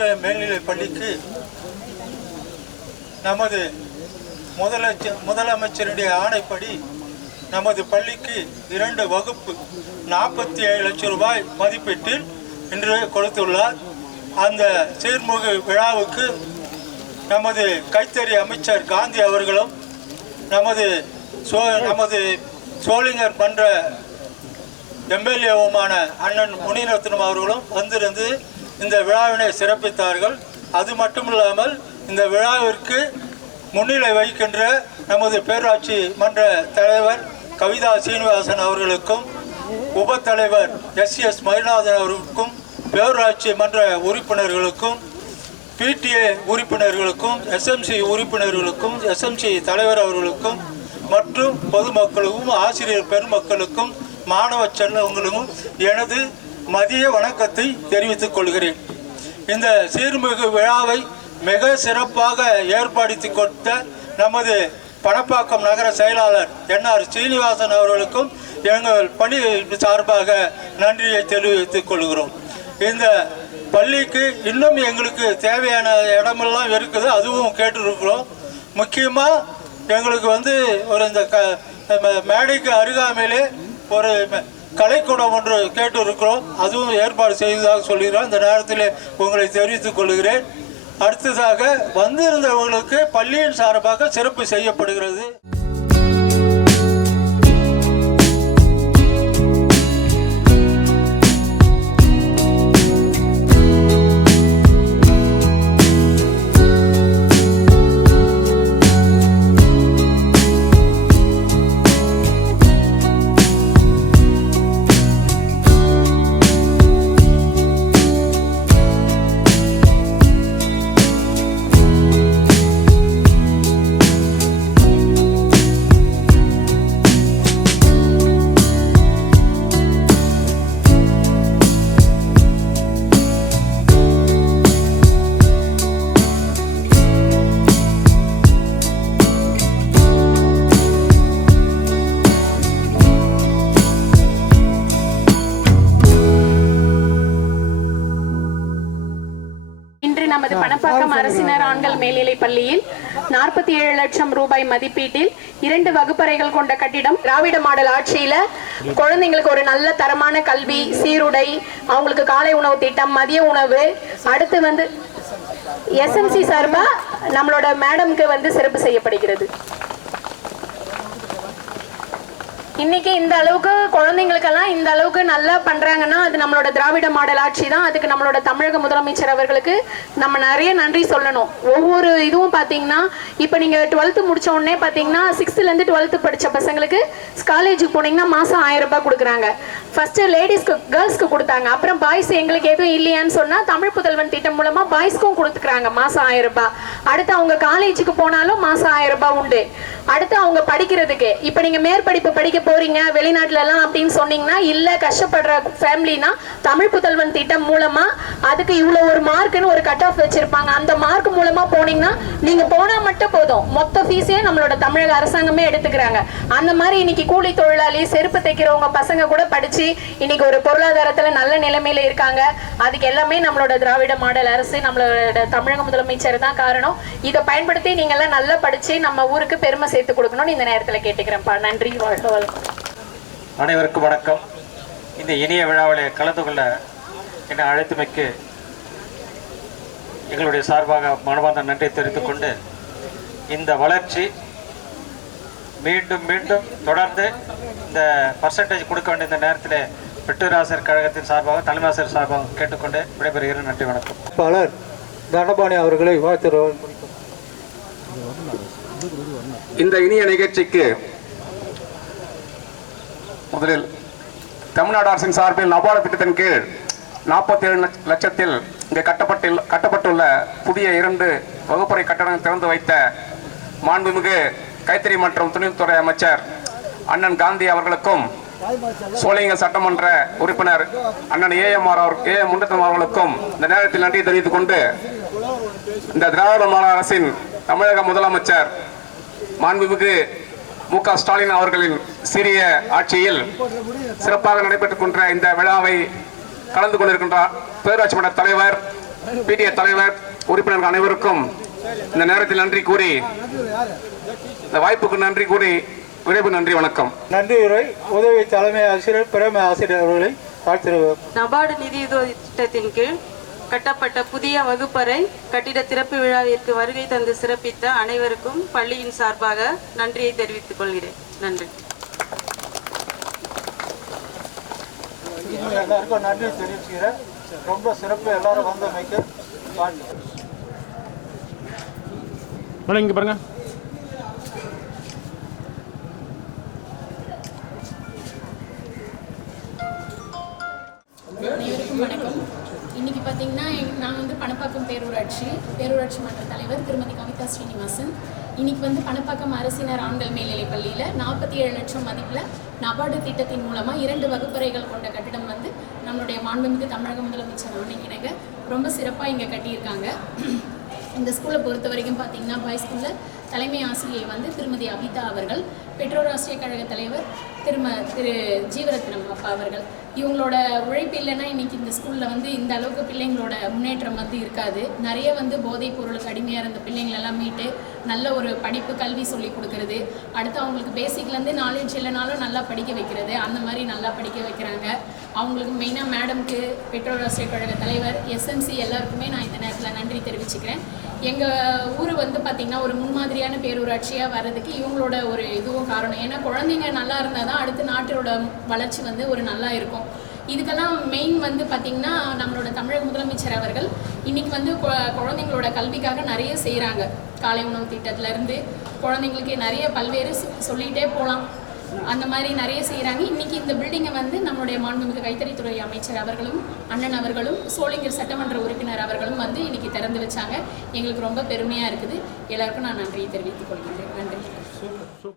ஆண்கள் மேல்நிலைப் பள்ளிக்கு நமது முதலமைச்சருடைய ஆணைப்படி நமது பள்ளிக்கு 2 வகுப்பு 47 லட்சம் ரூபாய் மதிப்பீட்டில் இன்று கொடுத்துள்ளார். அந்த சீர்மிகு விழாவுக்கு நமது கைத்தறி அமைச்சர் காந்தி அவர்களும் நமது சோளிங்கர் மன்ற எம்எல்ஏவுமான அண்ணன் முனிரத்னம் அவர்களும் வந்திருந்து இந்த விழாவினை சிறப்பித்தார்கள். அது மட்டுமில்லாமல் இந்த விழாவிற்கு முன்னிலை வகிக்கின்ற நமது பேரூராட்சி மன்ற தலைவர் கவிதா சீனிவாசன் அவர்களுக்கும் உபத்தலைவர் எஸ் மயில்நாதன் அவர்களுக்கும் பேரூராட்சி மன்ற உறுப்பினர்களுக்கும் பிடிஏ உறுப்பினர்களுக்கும் எஸ்எம்சி உறுப்பினர்களுக்கும் எஸ்எம்சி தலைவர் அவர்களுக்கும் மற்றும் பொதுமக்களுக்கும் ஆசிரியர் பெருமக்களுக்கும் மாணவ செல்வங்களுக்கும் எனது மதிய வணக்கத்தை தெரிவித்துக் கொள்கிறேன். இந்த சீர்மிகு விழாவை மிக சிறப்பாக ஏற்படுத்தி கொடுத்த நமது பணப்பாக்கம் நகர செயலாளர் NR சீனிவாசன் அவர்களுக்கும் எங்கள் பள்ளி சார்பாக நன்றியை தெரிவித்துக் கொள்கிறோம். இந்த பள்ளிக்கு இன்னும் எங்களுக்கு தேவையான இடமெல்லாம் இருக்குது, அதுவும் கேட்டிருக்கிறோம். முக்கியமாக எங்களுக்கு ஒரு இந்த மேடைக்கு அருகாமையிலே ஒரு கலைக்கூடம் ஒன்று கேட்டு இருக்கிறோம், அதுவும் ஏற்பாடு செய்ததாக சொல்கிறோம். இந்த நேரத்தில் உங்களை தெரிவித்துக் கொள்கிறேன். அடுத்ததாக வந்திருந்தவர்களுக்கு பள்ளியின் சார்பாக சிறப்பு செய்யப்படுகிறது. நமது பணப்பாக்கம் அரசினர் ஆண்கள் மேல்நிலைப் பள்ளியில் 47 லட்சம் ரூபாய் மதிப்பீட்டில் 2 வகுப்பறைகள் கொண்ட கட்டிடம். திராவிட மாடல் ஆட்சியில குழந்தைங்களுக்கு ஒரு நல்ல தரமான கல்வி, சீருடை, அவங்களுக்கு காலை உணவு திட்டம், மதிய உணவு, அடுத்து எஸ்எம்சி சார்பா நம்மளோட மேடம்க்கு சிறப்பு செய்யப்படுகிறது. இன்னைக்கு இந்த அளவுக்கு குழந்தைங்களுக்கெல்லாம் இந்த அளவுக்கு நல்லா பண்றாங்கன்னா அது நம்மளோட திராவிட மாடல் ஆட்சி தான். அதுக்கு நம்மளோட தமிழக முதலமைச்சர் அவர்களுக்கு நம்ம நிறைய நன்றி சொல்லணும். ஒவ்வொரு இதுவும் பாத்தீங்கன்னா இப்ப நீங்க 12th முடிச்ச உடனே பாத்தீங்கன்னா 6th ல இருந்து 12th படிச்ச பசங்களுக்கு காலேஜுக்கு போனீங்கன்னா மாசம் 1000 ரூபாய் கொடுக்குறாங்க. ஃபர்ஸ்ட் லேடிஸ்க்கு கேர்ள்ஸ்க்கு கொடுத்தாங்க, அப்புறம் பாய்ஸ் எங்களுக்கு எதுவும் இல்லையான்னு சொன்னா தமிழ் புதல்வன் திட்டம் மூலமா பாய்ஸ்க்கும் கொடுத்துக்கிறாங்க மாசம் 1000 ரூபாய். அடுத்து அவங்க காலேஜுக்கு போனாலும் மாசம் 1000 ரூபாய் உண்டு. அடுத்து அவங்க படிக்கிறதுக்கு இப்ப நீங்க மேற்படிப்பு படிக்க போறீங்க வெளிநாட்டுல எல்லாம் அப்படின்னு சொன்னீங்கன்னா இல்ல கஷ்டப்படுற ஃபேமிலினா தமிழ் புதல்வன் திட்டம் மூலமா அதுக்கு இவ்வளவு ஒரு மார்க்னு ஒரு கட் ஆஃப் வச்சிருப்பாங்க. அந்த மார்க் மூலமா போனீங்கன்னா நீங்க போனா மட்டும் போதும், மொத்த ஃபீஸே நம்மளோட தமிழக அரசாங்கமே எடுத்துக்கிறாங்க. அந்த மாதிரி இன்னைக்கு கூலி தொழிலாளி, செருப்பு தைக்கிறவங்க பசங்க கூட படிச்சு இன்னைக்கு ஒரு பொருளாதாரத்துல நல்ல நிலைமையில இருக்காங்க. அதுக்கு எல்லாமே நம்மளோட திராவிட மாடல் அரசு, நம்மளோட தமிழக முதலமைச்சர் தான் காரணம். இதை பயன்படுத்தி நீங்க எல்லாம் நல்லா படிச்சு நம்ம ஊருக்கு பெருமை சேர்த்து கொடுக்கணும்னு இந்த நேரத்தில் கேட்டுக்கிறேன்ப்பா. நன்றி. அனைவருக்கும் வணக்கம். இந்த இனிய விழாவில் கலந்து கொள்ள என்னை அழைத்தமைக்கு எங்களுடைய சார்பாக மனமார்ந்த நன்றி தெரிவித்துக் கொண்டு, இந்த வளர்ச்சி மீண்டும் மீண்டும் தொடர்ந்து இந்த பர்சன்டேஜ் கொடுக்க வேண்டிய இந்த நேரத்தில் பெற்றோராசிரியர் கழகத்தின் சார்பாக தலைமை ஆசிரியர் சார்பாக கேட்டுக்கொண்டு விடைபெறுகிறேன். நன்றி, வணக்கம். பலர் தனபாணி அவர்களை வாழ்த்து. இந்த இனிய நிகழ்ச்சிக்கு முதலில் தமிழ்நாடு அரசின் சார்பில் நபார்டு திட்டத்தின் கீழ் 47 லட்சத்தில் இங்கே கட்டப்பட்டுள்ள புதிய 2 வகுப்பறை கட்டடங்கள் திறந்து வைத்த மாண்புமிகு கைத்தறி மற்றும் துணித்துறை அமைச்சர் அண்ணன் காந்தி அவர்களுக்கும், சோளிங்கர் சட்டமன்ற உறுப்பினர் அண்ணன் AM முண்டத்தம் அவர்களுக்கும் இந்த நேரத்தில் நன்றி தெரிவித்துக் கொண்டு, இந்த திராவிட மாடல் அரசின் தமிழக முதலமைச்சர் மாண்புமிகு மு.க. ஸ்டாலின் அவர்களின் சிறிய ஆட்சியில் சிறப்பாக நடைபெற்றுக் கொண்ட இந்த விழாவை கலந்து கொண்டிருக்கின்ற பேரூராட்சி மன்ற தலைவர் பிடிஏ தலைவர் உறுப்பினர்கள் அனைவருக்கும் இந்த நேரத்தில் நன்றி கூறி, இந்த வாய்ப்புக்கு நன்றி கூறி விரைவு நன்றி, வணக்கம். நன்றி உரை உதவி தலைமை ஆசிரியர் பிரேம ஆசிரியர் அவர்களை வாழ்த்துகிறோம். நபார்டு நிதியுதவி திட்டத்தின் கீழ் கட்டப்பட்ட புதிய வகுப்பறை கட்டிட திறப்பு விழாவிற்கு வருகை தந்து சிறப்பித்த அனைவருக்கும் பள்ளியின் சார்பாக நன்றியை தெரிவித்துக் கொள்கிறேன். நன்றி. எல்லாருக்கும் நன்றி தெரிவிச்சுக்கிறேன். ரொம்ப சிறப்பு. எல்லாரும் வந்தமைக்கு இங்க பாருங்க. அனைவருக்கும் வணக்கம். இன்றைக்கி பார்த்திங்கன்னா நான் வந்து பணப்பாக்கம் பேரூராட்சி மன்ற தலைவர் திருமதி கவிதா ஸ்ரீனிவாசன். இன்றைக்கி வந்து பணப்பாக்கம் அரசினர் ஆண்கள் மேல்நிலைப் பள்ளியில் 47 லட்சம் மதிப்பில் நபார்டு திட்டத்தின் மூலமாக 2 வகுப்பறைகள் கொண்ட கட்டிடம் வந்து நம்மளுடைய மாண்புமிகு தமிழக முதலமைச்சர் ஆணைக்கிணங்க ரொம்ப சிறப்பாக இங்கே கட்டியிருக்காங்க. இந்த ஸ்கூலை பொறுத்த வரைக்கும் பார்த்திங்கன்னா பாய் ஸ்கூலில் தலைமை ஆசிரியை வந்து திருமதி அபிதா அவர்கள், பெற்றோர் ஆசிரியர் கழக தலைவர் திரு ஜீவரத்னம் அப்பா அவர்கள். இவங்களோட உழைப்பு இல்லைன்னா இன்றைக்கி இந்த ஸ்கூலில் வந்து இந்த அளவுக்கு பிள்ளைங்களோட முன்னேற்றம் வந்து இருக்காது. நிறைய வந்து போதைப் பொருளுக்கு அடிமையாக இருந்த பிள்ளைங்களெல்லாம் மீட்டு நல்ல ஒரு படிப்பு கல்வி சொல்லி கொடுக்கறது, அடுத்து அவங்களுக்கு பேசிக்லேருந்து நாலேஜ் இல்லைனாலும் நல்லா படிக்க வைக்கிறது, அந்த மாதிரி நல்லா படிக்க வைக்கிறாங்க. அவங்களுக்கு மெயினாக மேடம்க்கு, பெற்றோர் ஆசிரியர் கழக தலைவர், எஸ்எம்சி எல்லாருக்குமே நான் இந்த நேரத்தில் நன்றி தெரிவிச்சுக்கிறேன். எங்கள் ஊர் வந்து பார்த்திங்கன்னா ஒரு முன்மாதிரியான பேரூராட்சியாக வர்றதுக்கு இவங்களோட ஒரு இதுவும் காரணம். ஏன்னா குழந்தைங்க நல்லா இருந்தால் தான் அடுத்து நாட்டோட வளர்ச்சி வந்து ஒரு நல்லா இருக்கும். இதுக்கெல்லாம் மெயின் வந்து பார்த்திங்கன்னா நம்மளோட தமிழக முதலமைச்சர் அவர்கள் இன்றைக்கி வந்து குழந்தைங்களோட கல்விக்காக நிறைய செய்கிறாங்க. காலை உணவு திட்டத்திலேருந்து குழந்தைங்களுக்கு நிறைய பல்வேறு சொல்லிகிட்டே போகலாம். அந்த மாதிரி நிறைய செய்கிறாங்க. இன்றைக்கி இந்த பில்டிங்கை வந்து நம்மளுடைய மாண்புமிகு கைத்தறித்துறை அமைச்சர் அவர்களும் அண்ணன் அவர்களும் சோளிங்கர் சட்டமன்ற உறுப்பினர் அவர்களும் வந்து இன்றைக்கி திறந்து வச்சாங்க. எங்களுக்கு ரொம்ப பெருமையாக இருக்குது. எல்லாருக்கும் நான் நன்றியை தெரிவித்துக் கொள்கிறேன். நன்றி.